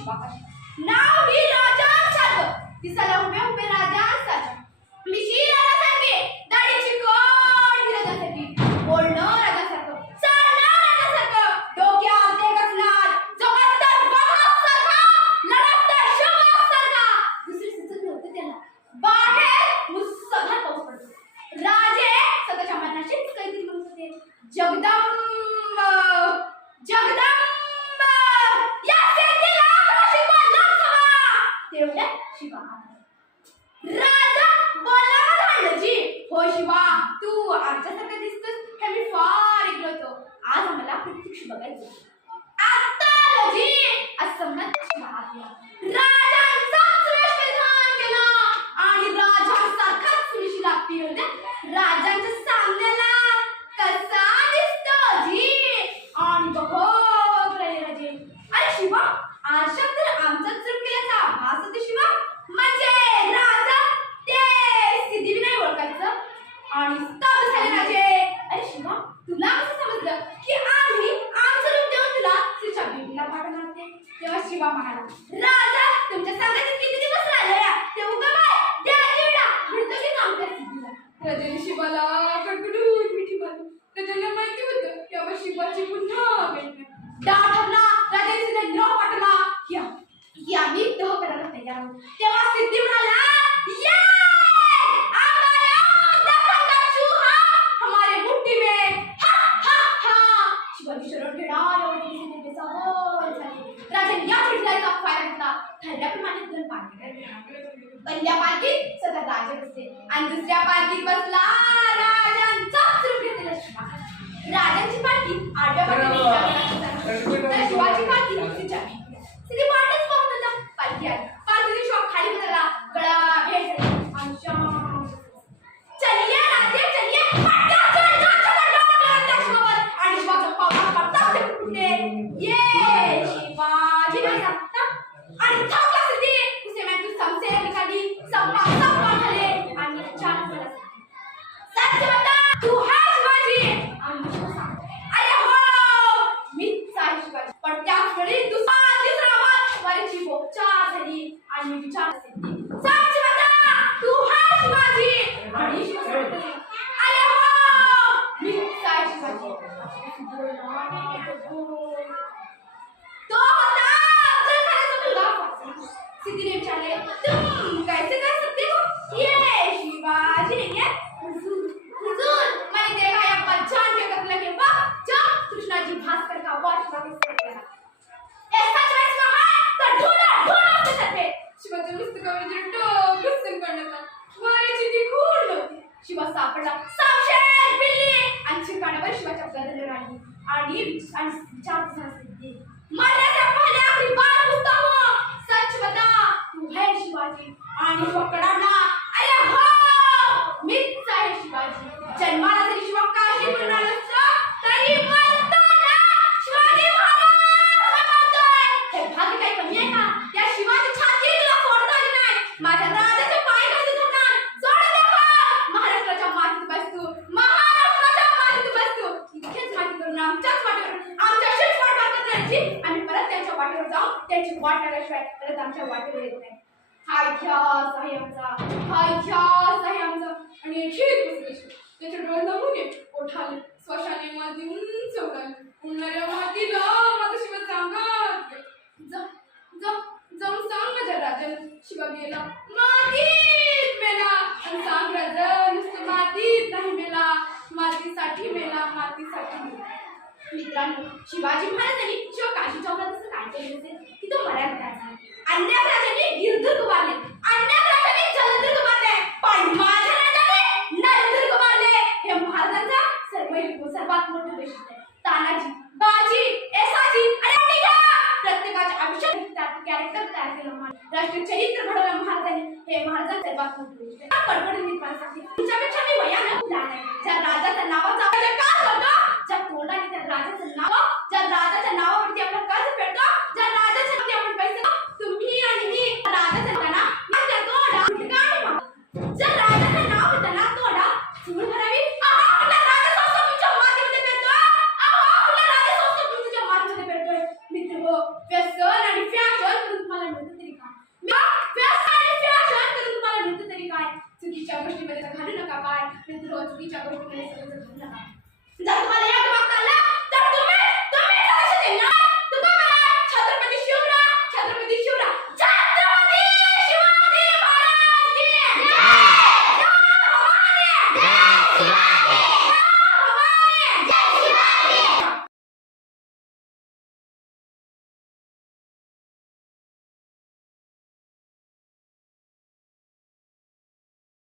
शिवाकाशी नाव ही राजांसारखं दिसायला उभे उभे राजांसारखं मिशी राजासारखे दाढीची कोट राजासारखी बोलणं राजासारखं चालणं राजासारखं डोक्यावर ते गचणार जगात तर वाघासारखा लढत तर शिवासारखा दुसरी सुचत नव्हते त्याला बाहेर मुसळधार पाऊस पडतो राजे स्वतःच्या मनाशीच काहीतरी म्हणत होते जगदंब जगदंब या सेतीला शिवा लावा तेवढ्या शिवा राजा बोला धाडजी हो शिवा तू आमच्यासारखं दिसतोस हे मी फार ऐकलं होतं आज आम्हाला प्रत्यक्ष बघायचं आता जी असं म्हणत शिवा राजांचाच वेशविधान केला आणि राजांसारखाच सुशिला लागते राजांच्या सामन्याला कसा दिसतो जी आणि बघो राजे अरे शिवा आरशात तर आमचाच चुकल्याचा भास होते शिवा म्हणजे राजा ते सिद्धी नाही ओळखायचं आणि स्तब्ध झाले राजे अरे शिवा तुला कसं समजलं की आम्ही आमचं रूप देऊन तुला तिच्या भेटीला पाठवणार होते तेव्हा शिवा म्हणाला राजा तुमच्या सांगायचे किती दिवस राहिले ते उगा काय द्यायची वेळा म्हणतो की आमच्या सिद्धीला राजाने शिवाला कडकडून मिठी मारली राजांना माहिती होतं की आपण शिवाची पुन्हा भेट दाढवला राजाने सिद्धी न पाठवला की आम्ही तह करायला तयार आहोत तेव्हा सिद्धी म्हणाला ये हमारे मुट्ठी में हा हा हा शिवाजी शरण घेणार राजाने या चिडल्याचा फायदा घेतला ठरल्याप्रमाणे दोन पालखी पहिल्या पालखीत सदा राजा बसले आणि दुसऱ्या पालखीत बसला राजांचाच रूप घेतलेला शिवा राजांची पालखी आडव्या बाजूने शिवाची पालखी तिच्या सिद्धी वाटच पाहत होता पालखी आली पालखीने शिवा खाली उतरला गळा भेट झाली आणि शांत चलिए राजे चलिए पटका चढ शिवावर आणि शिवाचा पावला पडता कुठे ये शिवाजी नाही सांगता आणि थांबला सिद्धी उसे मैं तू समसे निकाली संपा झाले आणि अचानक मला सच बता तू है शिवाजी आणि शिवा सांगतो अरे हो मीच आहे शिवाजी पण त्याच वेळी दुसरा वाद वारीची बोपचार झाली आणि मी विचार सिद्धी सच बता तू है शिवाजी आणि शिवा सांगतो अरे हो मीच आहे शिवाजी तो होता सिद्धि ने विचारे तुम कैसे कर सकते हो ये शिवाजी नहीं है हुजूर मैंने देखा है बच्चान के कत्ल के वक्त जब कृष्णाजी भास्कर का वध हुआ किसने किया ऐसा चॉइस कहा तो ढूंढो उसके सर पे शिवाजी नुसतं टोक गुस्सन करण्याचा वारीची ती खूण होती शिवा सापडला सावशेर बिल्ली आणि चिरकाण्यावर शिवाच्या गदर राहिली आणि विचार सिद्धी मरण्याच्या पहले आखिरी बार पूछता हूँ सच बता तू है शिवाजी आणि पकडाला अरे हो मीच आहे शिवाजी जन्माला जरी शिवा काशी म्हणणार असतो तरी म्हणतो ना शिवाजी महाराज हे भाग्य काही कमी आहे का त्या शिवाजी छाती तुला सोडता आली नाही माझ्या राजाचे पाय कसे धरणार सोड दे महाराष्ट्राच्या मातीत बसतो महाराष्ट्राच्या मातीत बसतो इतकेच माती करून आमच्याच वाटेवर आमच्याशीच वाट करतात त्यांची आणि परत त्यांच्या वाटेवर जाऊन त्यांची वाट लागल्याशिवाय परत आमच्या वाटेवर येत नाही हा इतिहास आहे आमचा आणि त्याच्या डोळे नमुने ओठाले श्वासाने माती उंच उडाली उडणाऱ्या मातीला माझा शिवा सांगत जाऊन सांग माझ्या राजाला शिवा गेला मातीत मेला आणि सांग राजा नुसतं मातीत नाही मेला मातीसाठी मेला मित्रांनो शिवाजी महाराजांनी शिवा काशी चौकात असं काय केलं असेल की तो मर्यादा झाला अन्य राजांनी गिरदुर्ग मारले अन्य राजांनी जलदुर्ग मारले पण माझ्या राजाने नलदुर्ग मारले हे महाराजांचा सर्वात मोठं वैशिष्ट्य आहे तानाजी बाजी एसाजी आणि निघा प्रत्येकाच्या आयुष्यात कॅरेक्टर तयार केलं राष्ट्रीय चरित्र घडवलं महाराजांनी हे महाराजांचं सर्वात मोठं वैशिष्ट्य आहे कडकडून मी सांगते तुमच्यापेक्षा मी वयानं लहान आहे ज्या राजाच्या नावाचा का होतं ज्या तोंडाने त्या राजाचं नाव ज्या राजाच्या नावावरती आपलं कर्ज